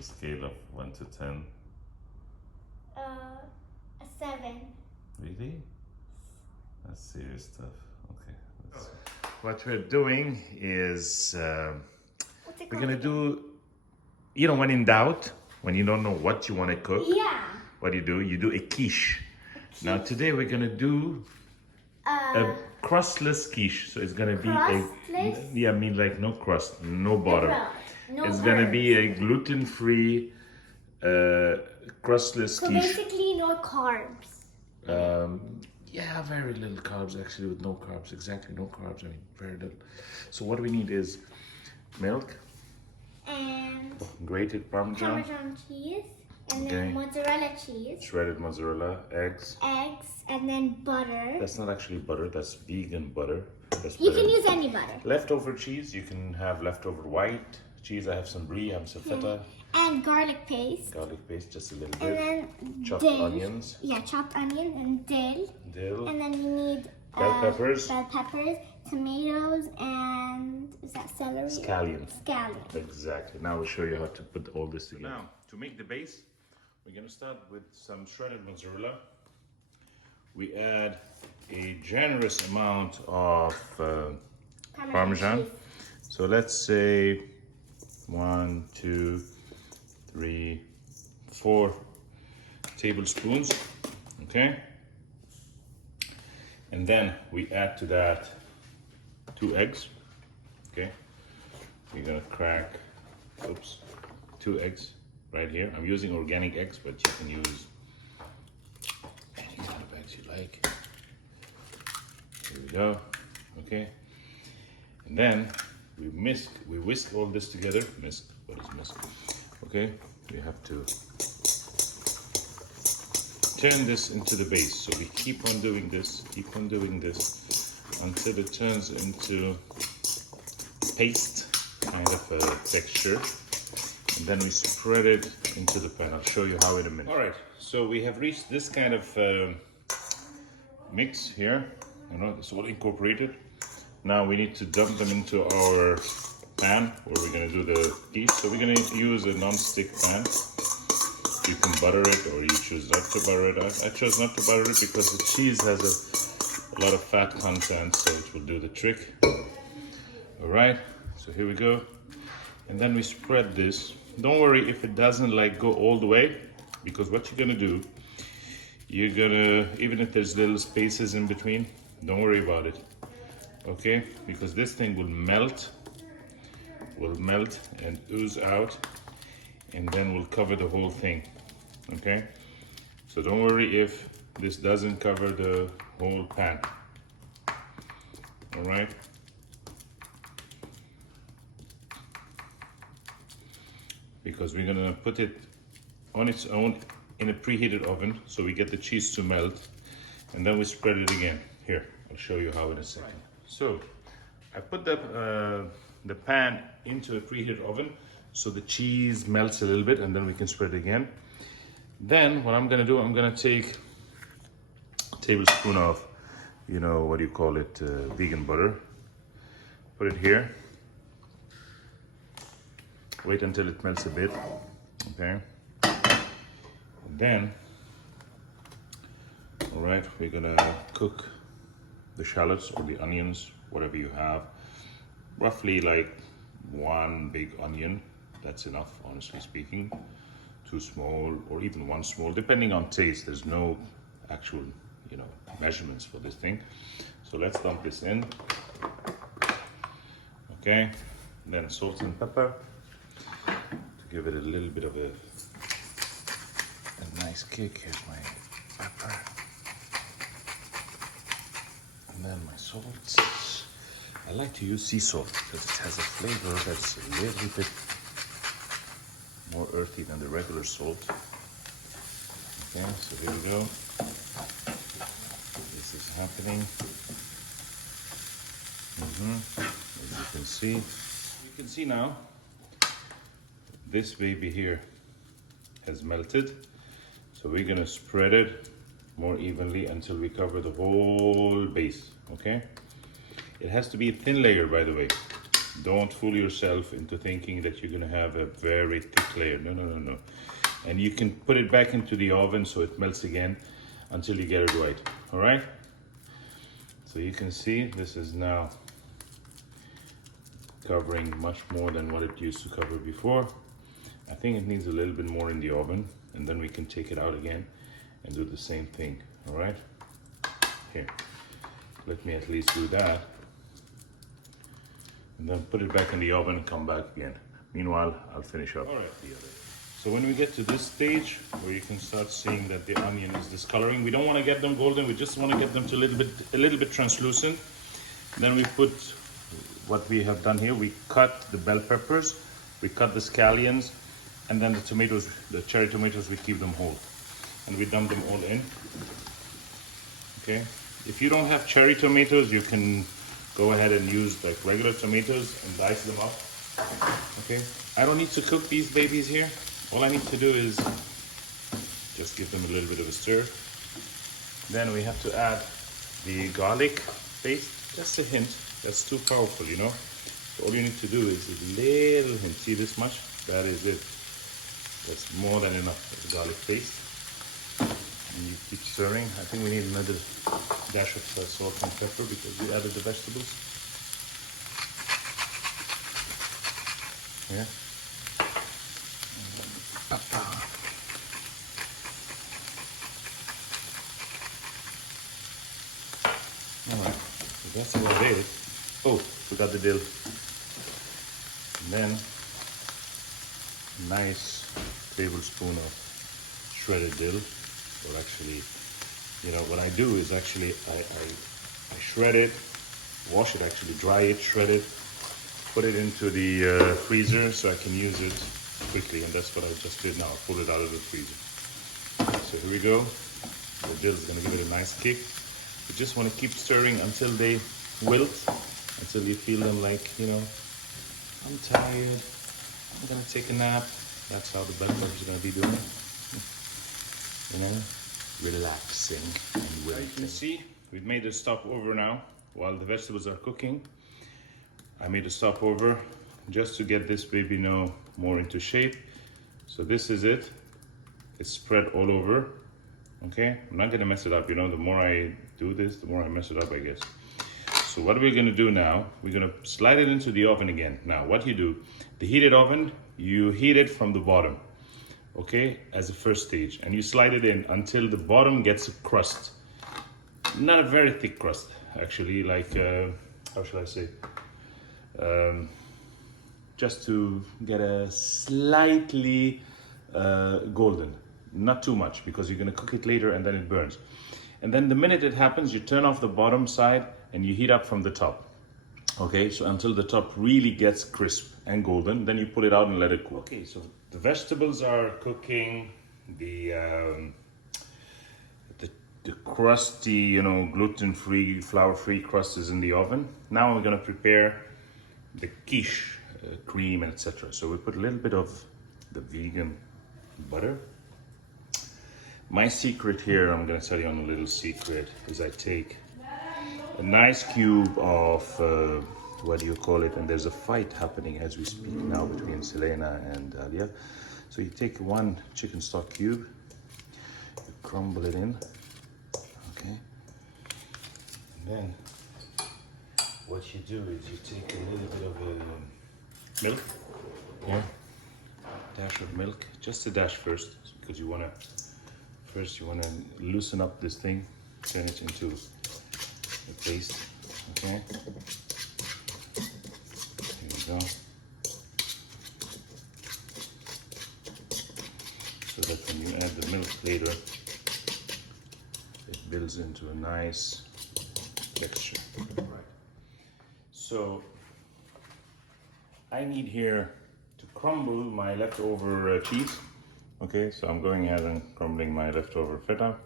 a scale of 1 to 10? A 7. Really? That's serious stuff. Okay. What we're doing is we're gonna do, when in doubt, when you don't know what you want to cook, what do? You do a quiche. Now today we're gonna do a crustless quiche. So it's gonna be like no crust, no butter. It's gonna be a gluten-free crustless So quiche. basically no carbs. Yeah, very little carbs actually, with no carbs. Exactly, no carbs. I mean, very little. So what we need is milk And grated Parmesan cheese, and then mozzarella cheese, shredded mozzarella, eggs, and then butter. That's not actually butter, that's vegan butter. You can use any butter. Leftover cheese, you can have leftover white cheese. I have some brie, I have some feta. And garlic paste. Garlic paste, just a little bit. And then chopped dill. onions. Yeah, chopped onion and dill. Dill. And then you need bell peppers. Tomatoes, and is that celery? Scallions. Scallions. Exactly. Now we'll show you how to put all this together. Now, to make the base, we're gonna start with some shredded mozzarella. We add a generous amount of Parmesan. So let's say 1, 2, 3, 4 tablespoons, okay? And then we add to that 2 eggs, okay? We're gonna crack, 2 eggs right here. I'm using organic eggs, but you can use any kind of eggs you like. Here we go, okay? And then we whisk all this together. What is whisk? Okay, we have to turn this into the base. So we keep on doing this until it turns into paste kind of a texture. And then we spread it into the pan. I'll show you how in a minute. All right, so we have reached this kind of mix here. It's all incorporated. Now we need to dump them into our pan where we're gonna do the quiche. So we're gonna use a non-stick pan. You can butter it or you choose not to butter it. I chose not to butter it because the cheese has a lot of fat content, so it will do the trick. All right, so here we go. And then we spread this. Don't worry if it doesn't go all the way, because what you're gonna do, even if there's little spaces in between, don't worry about it. Okay, because this thing will melt and ooze out, and then we'll cover the whole thing. Okay, so don't worry if this doesn't cover the whole pan. All right, because we're gonna put it on its own in a preheated oven so we get the cheese to melt, and then we spread it again. Here, I'll show you how in a second. So I put the pan into a preheated oven so the cheese melts a little bit, and then we can spread it again. Then what I'm gonna do, I'm gonna take a tablespoon of, vegan butter. Put it here. Wait until it melts a bit, okay? And then, all right, we're gonna cook the shallots or the onions, whatever you have. Roughly 1 big onion, that's enough, honestly speaking. 2 small, or even 1 small, depending on taste. There's no actual, measurements for this thing. So let's dump this in. Okay, then salt and pepper to give it a little bit of a nice kick. Here's my pepper. And then my salt. I like to use sea salt because it has a flavor that's a little bit more earthy than the regular salt. Okay, so here we go. This is happening. As you can see now, this baby here has melted. So we're gonna spread it more evenly until we cover the whole base, okay? It has to be a thin layer, by the way. Don't fool yourself into thinking that you're gonna have a very thick layer. No, no, no, no. And you can put it back into the oven so it melts again until you get it right. All right? So you can see this is now covering much more than what it used to cover before. I think it needs a little bit more in the oven, and then we can take it out again and do the same thing. All right? Here, let me at least do that. And then put it back in the oven and come back again. Meanwhile, I'll finish up. All right, the other. So when we get to this stage where you can start seeing that the onion is discoloring, we don't want to get them golden, we just want to get them to a little bit translucent. Then we put what we have done here. We cut the bell peppers, we cut the scallions, and then the tomatoes, the cherry tomatoes, we keep them whole. And we dump them all in. Okay. If you don't have cherry tomatoes, you can go ahead and use like regular tomatoes and dice them up. Okay. I don't need to cook these babies here. All I need to do is just give them a little bit of a stir. Then we have to add the garlic paste, just a hint. That's too powerful, you know. So all you need to do is a little hint. See this much? That is it. That's more than enough of the garlic paste. And you keep stirring. I think we need another dash of salt and pepper because we added the vegetables. Yeah. Alright, so that's about it. Oh, forgot the dill. And then a nice tablespoon of shredded dill. Or actually, you know, what I do is actually I shred it, wash it actually, dry it, shred it, put it into the freezer so I can use it quickly, and that's what I just did now. I pulled it out of the freezer. So here we go. The dill is going to give it a nice kick. You just want to keep stirring until they wilt, until you feel them like, you know, I'm tired, I'm going to take a nap. That's how the bell peppers are going to be doing. You know, relaxing and wilting. You can see we've made a stopover now while the vegetables are cooking. I made a stopover just to get this baby more into shape. So this is it. It's spread all over. Okay, I'm not gonna mess it up. You know, the more I do this, the more I mess it up, I guess. So what we're gonna do now, we're gonna slide it into the oven again. Now, what you do, the heated oven, you heat it from the bottom. Okay, as a first stage, and you slide it in until the bottom gets a crust. Not a very thick crust, actually, like, how should I say? Just to get a slightly golden, not too much, because you're gonna cook it later and then it burns. And then the minute it happens, you turn off the bottom side and you heat up from the top. Okay, so until the top really gets crisp and golden, then you pull it out and let it cool. Okay, so the vegetables are cooking, the crusty, you know, gluten-free, flour-free crust is in the oven. Now we're gonna prepare the quiche, cream, and etc. So we put a little bit of the vegan butter. My secret here, I'm gonna tell you on a little secret, is I take a nice cube of, what do you call it? And there's a fight happening as we speak now between Selena and Alia. So you take one chicken stock cube, you crumble it in, okay? And then what you do is you take a little bit of milk, yeah, dash of milk, just a dash first, because you wanna loosen up this thing, turn it into a paste, okay? Here we go. So that when you add the milk later, it builds into a nice texture. Right. So I need here to crumble my leftover cheese. Okay, so I'm going ahead and crumbling my leftover feta.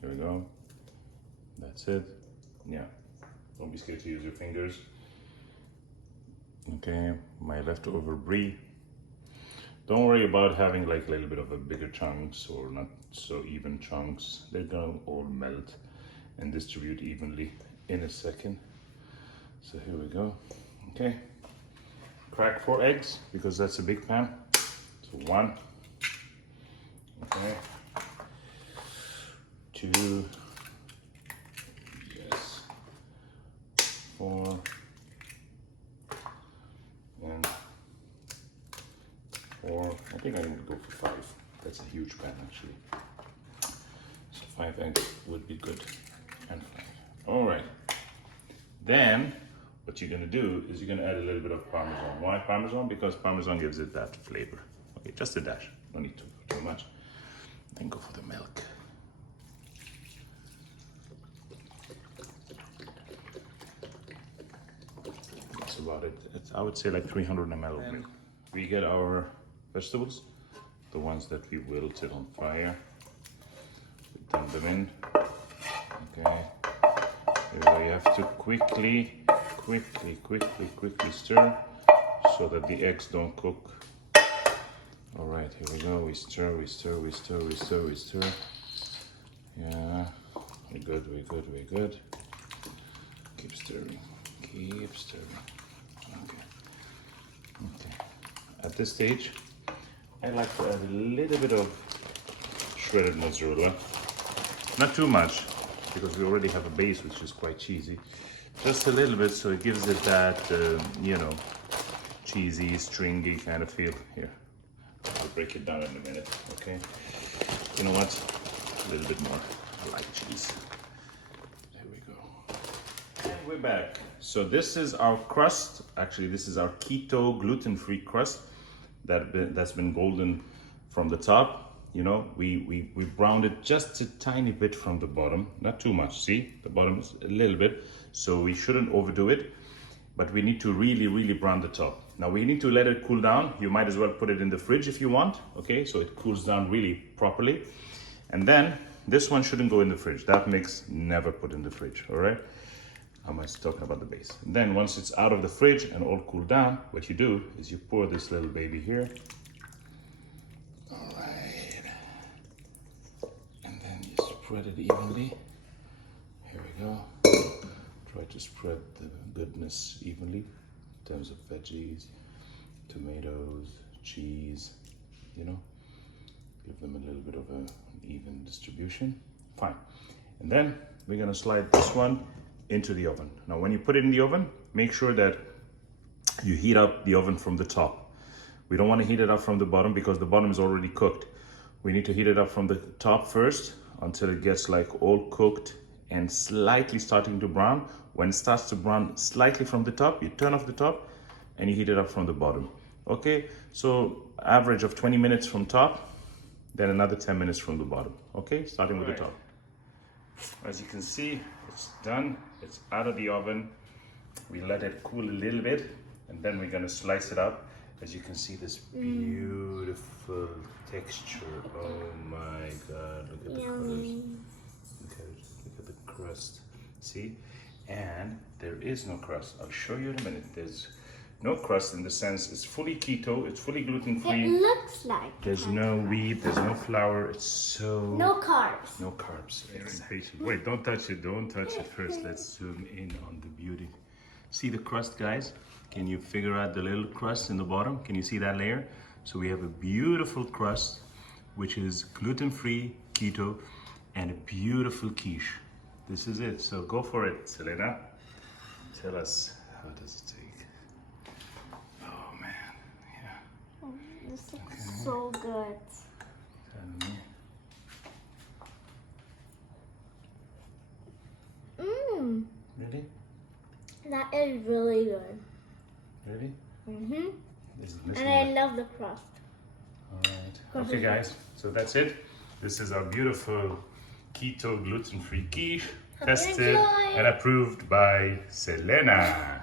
Here we go. That's it. Yeah, don't be scared to use your fingers. Okay, my leftover brie. Don't worry about having like a little bit of a bigger chunks or not so even chunks. They're gonna all melt and distribute evenly in a second. So here we go. Okay, crack 4 eggs because that's a big pan. So 1, okay, 2, yes, 4, and 4. I think I need to go for 5. That's a huge pan actually. So 5 eggs would be good, and 5. All right. Then what you're gonna do is you're gonna add a little bit of Parmesan. Why Parmesan? Because Parmesan gives it that flavor. Okay, just a dash. No need too much. Then go for the milk. That's about it. I would say like 300 ml of milk. We get our vegetables, the ones that we wilted on fire. We dump them in. Okay. We have to quickly stir so that the eggs don't cook. All right, here we go. We stir. Yeah, we're good. Keep stirring. Okay. At this stage, I like to add a little bit of shredded mozzarella. Not too much, because we already have a base which is quite cheesy. Just a little bit, so it gives it that, you know, cheesy, stringy kind of feel. Here, I'll break it down in a minute, okay? You know what? A little bit more. I like cheese. There we go. And we're back. So this is our crust. Actually, this is our keto gluten-free crust that's been golden from the top. You know, we browned it just a tiny bit from the bottom, not too much. See, the bottom is a little bit, so we shouldn't overdo it, but we need to really brown the top. Now we need to let it cool down. You might as well put it in the fridge if you want, okay? So it cools down really properly. And then this one shouldn't go in the fridge. That mix, never put in the fridge, all right? I'm just talking about the base. And then once it's out of the fridge and all cooled down, what you do is you pour this little baby here. All right. Spread it evenly. Here we go. Try to spread the goodness evenly in terms of veggies, tomatoes, cheese, you know. Give them a little bit of an even distribution. Fine. And then we're gonna slide this one into the oven. Now when you put it in the oven, make sure that you heat up the oven from the top. We don't want to heat it up from the bottom because the bottom is already cooked. We need to heat it up from the top first until it gets like all cooked and slightly starting to brown. When it starts to brown slightly from the top, you turn off the top and you heat it up from the bottom. Okay, so average of 20 minutes from top, then another 10 minutes from the bottom. Okay, starting with the top. As you can see, it's done. It's out of the oven. We let it cool a little bit and then we're gonna slice it up. As you can see, this beautiful texture. Oh my God, look at the colors. Look at the crust. See? And there is no crust. I'll show you in a minute. There's no crust in the sense it's fully keto, it's fully gluten-free. It looks like there's no wheat, there's no flour. It's so... no carbs. No carbs. Exactly. Wait, don't touch it. Don't touch it first. Let's zoom in on the beauty. See the crust, guys? Can you figure out the little crust in the bottom? Can you see that layer? So we have a beautiful crust, which is gluten-free, keto, and a beautiful quiche. This is it. So go for it, Selena. Tell us, how does it take? Oh man, yeah. Oh, this looks so good. Tell me. Really? That is really good. Really? Mhm. This And I love the crust. All right. Okay, guys. So that's it. This is our beautiful keto gluten-free quiche, tested Enjoy. and approved by Selena.